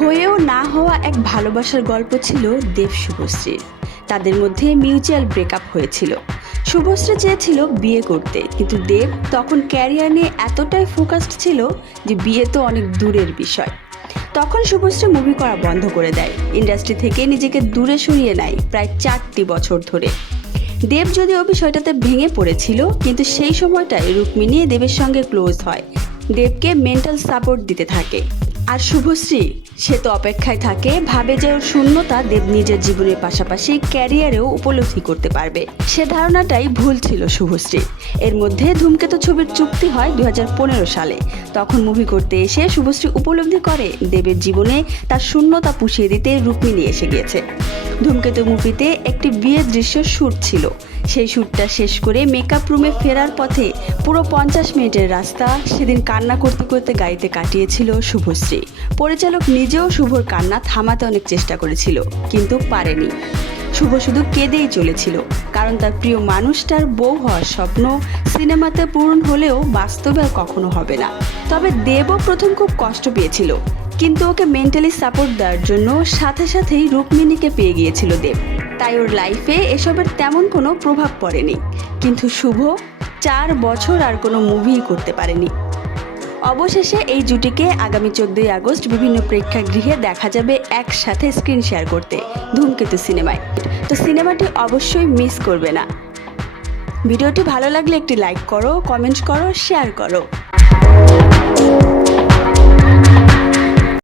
হয়েও না হওয়া এক ভালোবাসার গল্প ছিল দেব শুভশ্রীর। তাদের মধ্যে মিউচুয়াল ব্রেকআপ হয়েছিল। শুভশ্রী চেয়েছিল বিয়ে করতে, কিন্তু দেব তখন ক্যারিয়ার নিয়ে এতটাই ফোকাসড ছিল যে বিয়ে তো অনেক দূরের বিষয়। তখন শুভশ্রী মুভি করা বন্ধ করে দেয়, ইন্ডাস্ট্রি থেকে নিজেকে দূরে সরিয়ে নেয় প্রায় 4টি বছর ধরে। দেব যদিও বিষয়টাতে ভেঙে পড়েছিল, কিন্তু সেই সময়টায় রুক্মিণী দেবের সঙ্গে ক্লোজ হয়, দেবকে মেন্টাল সাপোর্ট দিতে থাকে। আর শুভশ্রী, সে তো অপেক্ষায় থাকে, ভাবে যে ওর শূন্যতা দেব নিজের জীবনের পাশাপাশি ক্যারিয়ারেও উপলব্ধি করতে পারবে। সে ধারণাটাই ভুল ছিল শুভশ্রী। এর মধ্যে ধূমকেতু ছবির চুক্তি হয় 2015 সালে। তখন মুভি করতে এসে শুভশ্রী উপলব্ধি করে দেবের জীবনে তার শূন্যতা পুষিয়ে দিতে রুক্মিণী এসে গিয়েছে। ধূমকেতু মুভিতে একটি বিয়ের দৃশ্য শ্যুট ছিল। সেই শ্যুটটা শেষ করে মেকআপ রুমে ফেরার পথে পুরো 50 মিনিটের রাস্তা সেদিন কান্না করতে করতে গাড়িতে কাটিয়েছিল শুভশ্রী। পরিচালক নিজেও শুভর কান্না থামাতে অনেক চেষ্টা করেছিল, কিন্তু পারেনি। শুভ শুধু কেঁদেই চলেছিল, কারণ তার প্রিয় মানুষটার বউ হওয়ার স্বপ্ন সিনেমাতে পূরণ হলেও বাস্তবে আর কখনো হবে না। তবে দেবও প্রথম খুব কষ্ট পেয়েছিল, কিন্তু ওকে মেন্টালি সাপোর্ট দেওয়ার জন্য সাথে সাথেই রুক্মিণীকে পেয়ে গিয়েছিল দেব। তাই ওর লাইফে এসবের তেমন কোনো প্রভাব পড়েনি। কিন্তু শুভ 4 বছর আর কোনো মুভিই করতে পারেনি। অবশেষে এই জুটিকে আগামী 14ই আগস্ট বিভিন্ন প্রেক্ষাগৃহে দেখা যাবে একসাথে স্ক্রিন শেয়ার করতে ধূমকেতু সিনেমায়। তো সিনেমাটি অবশ্যই মিস করবে না। ভিডিওটি ভালো লাগলে একটি লাইক করো, কমেন্ট করো, শেয়ার করো।